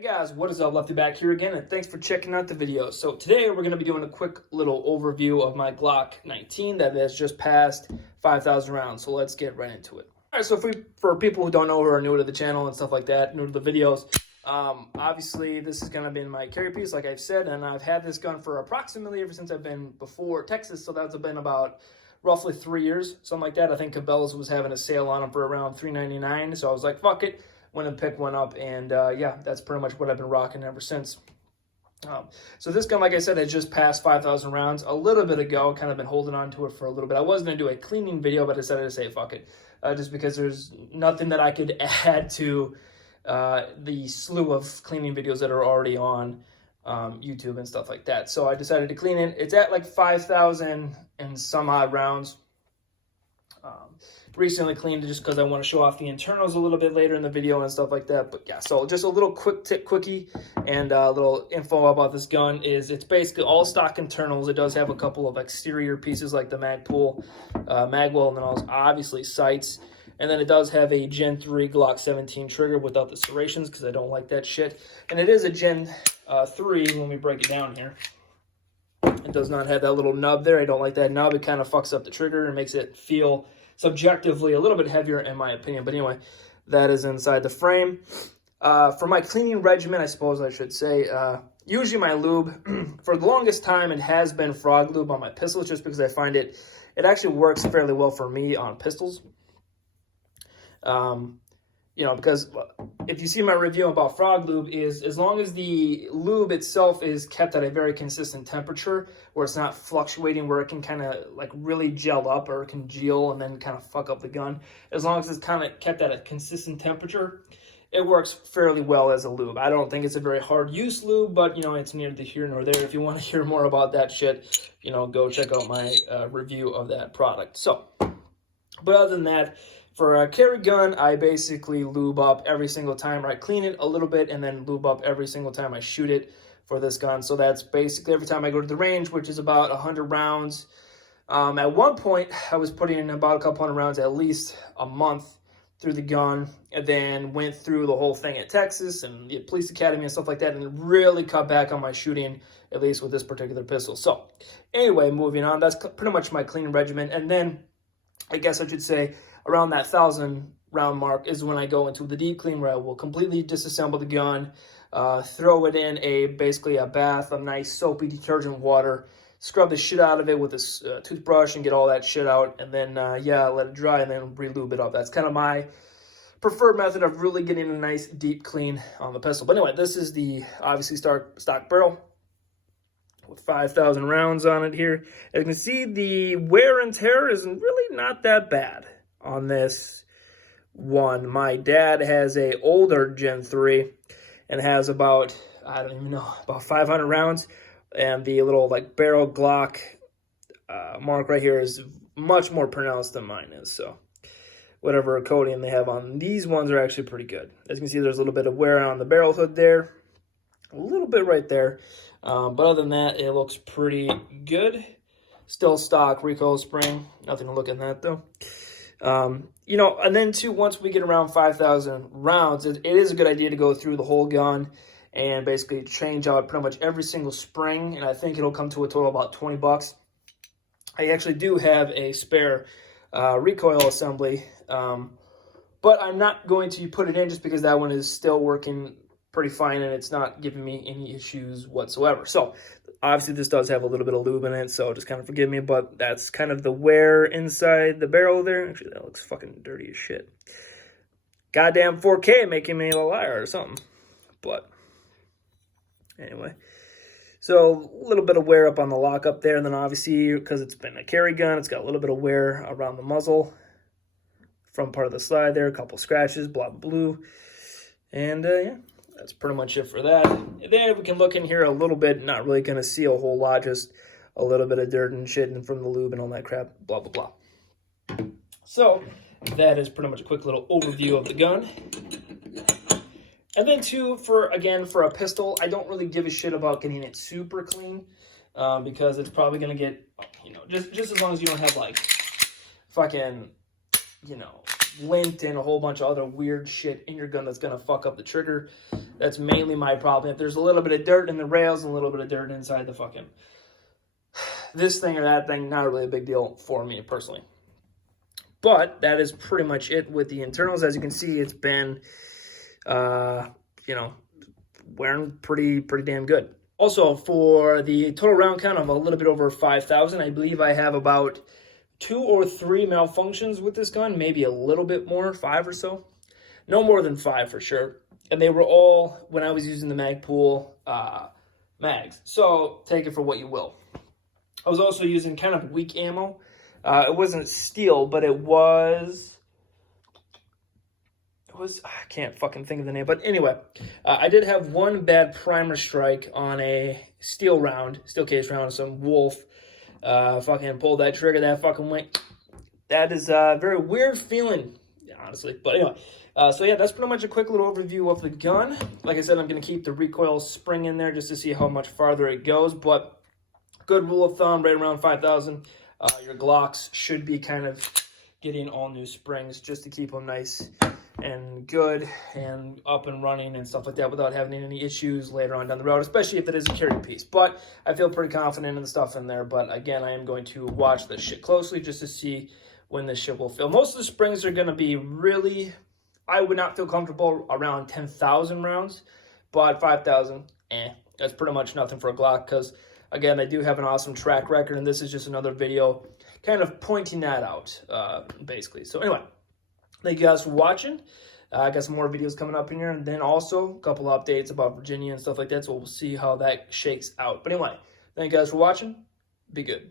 Hey guys, what is up? Lefty back here again, and thanks for checking out the video. So today we're going to be doing a quick little overview of my Glock 19 that has just passed 5,000 rounds. So let's get right into it. All right, so for people who don't know or are new to the channel and stuff like that, new to the videos, obviously this is going to be my carry piece, like I've said, and I've had this gun for approximately ever since I've been before Texas, so that's been about roughly 3 years, something like that. I think Cabela's was having a sale on them for around $3.99, so I was like, fuck it. Went and picked one up, and yeah, that's pretty much what I've been rocking ever since. So this gun, like I said, has just passed 5,000 rounds a little bit ago. Kind of been holding on to it for a little bit. I was going to do a cleaning video, but I decided to say fuck it, just because there's nothing that I could add to the slew of cleaning videos that are already on YouTube and stuff like that. So I decided to clean it. It's at like 5,000 and some odd rounds. Recently cleaned it just because I want to show off the internals a little bit later in the video and stuff like that. But yeah, so just a little quick tip quickie and a little info about this gun is it's basically all stock internals. It does have a couple of exterior pieces like the Magpul, magwell, and then also obviously sights. And then it does have a Gen 3 Glock 17 trigger without the serrations because I don't like that shit. And it is a Gen 3 when we break it down here. It does not have that little nub there. I don't like that nub. It kind of fucks up the trigger and makes it feel subjectively a little bit heavier in my opinion. But anyway, that is inside the frame. For my cleaning regimen, I suppose I should say, usually my lube, for the longest time, it has been frog lube on my pistols just because I find it actually works fairly well for me on pistols. You know, because if you see my review about frog lube is as long as the lube itself is kept at a very consistent temperature where it's not fluctuating, where it can kind of like really gel up or congeal and then kind of fuck up the gun. As long as it's kind of kept at a consistent temperature, it works fairly well as a lube. I don't think it's a very hard use lube, but you know, it's neither here nor there. If you want to hear more about that shit, you know, go check out my review of that product. So, but other than that, for a carry gun, I basically lube up every single time. I clean it a little bit and then lube up every single time I shoot it for this gun. So that's basically every time I go to the range, which is about 100 rounds. At one point, I was putting in about a couple hundred rounds at least a month through the gun, and then went through the whole thing at Texas and the police academy and stuff like that, and really cut back on my shooting, at least with this particular pistol. So anyway, moving on, that's pretty much my cleaning regimen. And then I guess I should say around that 1,000 round mark is when I go into the deep clean, where I will completely disassemble the gun, throw it in basically a bath of nice soapy detergent water, scrub the shit out of it with a toothbrush and get all that shit out, and then yeah, let it dry and then re-lube it up. That's kind of my preferred method of really getting a nice deep clean on the pistol. But anyway, this is the obviously stock barrel with 5,000 rounds on it here. As you can see, the wear and tear is really not that bad on this one. My dad has a older Gen 3 and has about, I don't even know, about 500 rounds. And the little like barrel Glock mark right here is much more pronounced than mine is. So whatever coating they have on these ones are actually pretty good. As you can see, there's a little bit of wear on the barrel hood there. A little bit right there. But other than that, it looks pretty good. Still stock recoil spring. Nothing to look at that though. You know, and then too, once we get around 5,000 rounds, it is a good idea to go through the whole gun and basically change out pretty much every single spring. And I think it'll come to a total of about 20 bucks. I actually do have a spare recoil assembly, but I'm not going to put it in just because that one is still working pretty fine and it's not giving me any issues whatsoever. So obviously this does have a little bit of lube in it, so just kind of forgive me, but that's kind of the wear inside the barrel there. Actually, that looks fucking dirty as shit. Goddamn 4K making me a liar or something. But anyway, so a little bit of wear up on the lock up there, and then obviously because it's been a carry gun, it's got a little bit of wear around the muzzle from part of the slide there, a couple scratches, blah, blue, and yeah. That's pretty much it for that. And then we can look in here a little bit, not really going to see a whole lot, just a little bit of dirt and shit and from the lube and all that crap, blah, blah, blah. So that is pretty much a quick little overview of the gun. And then too, for a pistol, I don't really give a shit about getting it super clean because it's probably going to get, you know, just as long as you don't have like fucking, you know, lint and a whole bunch of other weird shit in your gun that's going to fuck up the trigger. That's mainly my problem. If there's a little bit of dirt in the rails and a little bit of dirt inside the fucking this thing or that thing, not really a big deal for me personally. But that is pretty much it with the internals. As you can see, it's been, you know, wearing pretty damn good. Also, for the total round count of a little bit over 5,000, I believe I have about 2 or 3 malfunctions with this gun, maybe a little bit more, 5 or so. No more than 5 for sure. And they were all when I was using the Magpool mags. So take it for what you will. I was also using kind of weak ammo. It wasn't steel, but it was, I can't fucking think of the name. But anyway, I did have one bad primer strike on a steel case round, some Wolf. Fucking pulled that trigger, that fucking went. That is a very weird feeling, honestly. But anyway, so yeah, that's pretty much a quick little overview of the gun. Like I said, I'm going to keep the recoil spring in there just to see how much farther it goes. But good rule of thumb, right around 5,000. Your Glocks should be kind of getting all new springs just to keep them nice and good and up and running and stuff like that without having any issues later on down the road, especially if it is a carry piece. But I feel pretty confident in the stuff in there. But again, I am going to watch this shit closely just to see when this shit will fill. Most of the springs are going to be really, I would not feel comfortable around 10,000 rounds, but 5,000, that's pretty much nothing for a Glock because, again, I do have an awesome track record, and this is just another video kind of pointing that out, basically. So anyway, thank you guys for watching. I got some more videos coming up in here, and then also a couple of updates about Virginia and stuff like that, so we'll see how that shakes out. But anyway, thank you guys for watching. Be good.